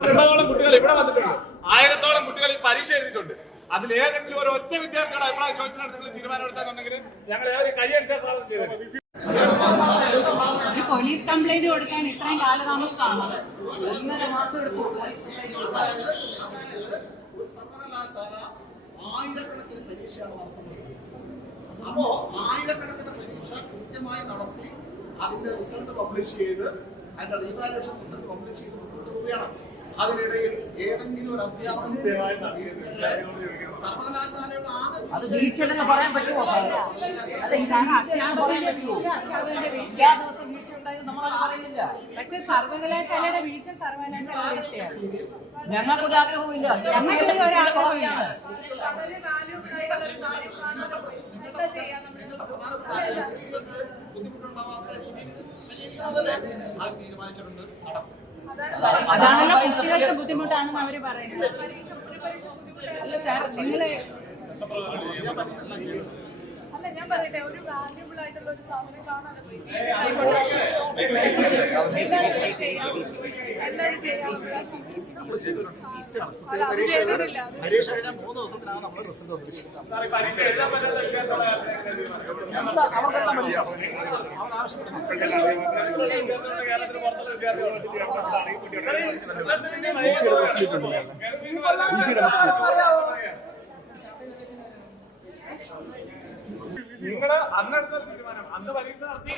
കുട്ടികൾ ഇവിടെ വന്നിട്ടുണ്ട്. 1000-ഓളം കുട്ടികൾ ഈ പരീക്ഷ എഴുതിയിട്ടുണ്ട്. അതിലേതെങ്കിലും ഒരു ഒറ്റ വിദ്യാർത്ഥിയുടെ അഭിപ്രായം ചോദിച്ചിട്ട് നിങ്ങൾ തീരുമാനം എടുത്താന്നുണ്ടെങ്കിൽ ഞങ്ങൾ ഏവരും കൈയടിച്ചാൽ സാധനം ചെയ്തത്. പോലീസ് കംപ്ലൈന്റ് കൊടുക്കാൻ ഇത്രയും കാലതാമസമാണ്. 1.5 മാസം എടുത്തു. ഒരു സർവകലാശാല ആയിരക്കണക്കിന് പരീക്ഷയാണ് നടത്തുന്നത്. അപ്പോ ആയിരക്കണക്കിന് പരീക്ഷ കൃത്യമായി നടത്തി അതിന്റെ റിസൾട്ട് പബ്ലിഷ് ചെയ്ത് അതിന്റെ റീവാലുവേഷൻ റിസൾട്ട് പബ്ലിഷ് ചെയ്ത് മുന്നോട്ട് പോവുകയാണ്. അതിനിടയിൽ ഏതെങ്കിലും ഒരു അധ്യാപകൻ സർവകലാശാലയുടെ ആകെ പറയാൻ പറ്റുമോ? പക്ഷെ സർവകലാശാലയുടെ വീഴ്ച സർവകലാശാല വീഴ്ചയാണ്. ഞങ്ങൾക്കൊരു ആഗ്രഹവുമില്ല. ഞങ്ങൾക്ക് ഒരു ആഗ്രഹമില്ല. ബുദ്ധിമുട്ടുണ്ടാവാത്ത രീതിയിൽ തീരുമാനിച്ചിട്ടുണ്ട്. അതാണല്ലോ കുട്ടികൾക്ക് ബുദ്ധിമുട്ടാണെന്ന് അവര് പറയുന്നത്. അല്ല സാർ, നിങ്ങള് ഞാൻ പറയട്ടെ, ഒരു വാല്യൂബിൾ ആയിട്ടുള്ള ഒരു സാധനം കാണാതെ പോയി പരീക്ഷ കഴിഞ്ഞാൽ 3 ദിവസത്തിനാണ് നമ്മൾ റിസൾട്ട് പബ്ലിഷ് നിങ്ങൾ അന്നെടുത്ത തീരുമാനം, അന്ന് പരീക്ഷ നടത്തി,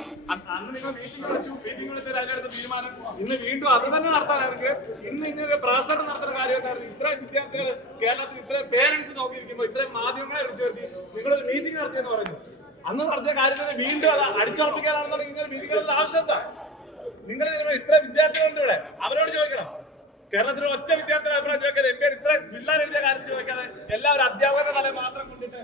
അന്ന് നിങ്ങൾ മീറ്റിംഗ് വിളിച്ച് അതിനെടുത്ത തീരുമാനം ഇന്ന് വീണ്ടും അത് തന്നെ നടത്താനാണെങ്കിൽ ഇന്ന് ഇങ്ങനെ പ്രവർത്തനം നടത്തുന്ന കാര്യം എന്തായിരുന്നു? ഇത്രയും വിദ്യാർത്ഥികൾ കേരളത്തിൽ ഇത്രയും പേരൻസ് നോക്കിയിരിക്കുമ്പോൾ ഇത്രയും മാധ്യമങ്ങളെ വിളിച്ചു വരുത്തി നിങ്ങളൊരു മീറ്റിംഗ് നടത്തിയെന്ന് പറഞ്ഞു. അന്ന് നടത്തിയ കാര്യത്തിൽ വീണ്ടും അത് അടിച്ചുറപ്പിക്കാനാണെന്നുണ്ടെങ്കിൽ ഇങ്ങനെ മീറ്റിംഗുകളുടെ ആവശ്യം എന്താ? നിങ്ങൾ ഇത്ര വിദ്യാർത്ഥികളുണ്ട് ഇവിടെ, അവരോട് ചോദിക്കണം. കേരളത്തിലെ ഒറ്റ വിദ്യാർത്ഥിയുടെ അഭിപ്രായം ചോദിക്കാതെ എം പി ഇത്ര പിള്ളേർ എഴുതിയ കാര്യം ചോദിക്കാതെ എല്ലാവരും അധ്യാപകരുടെ തലയിൽ മാത്രം കൊണ്ടിട്ട്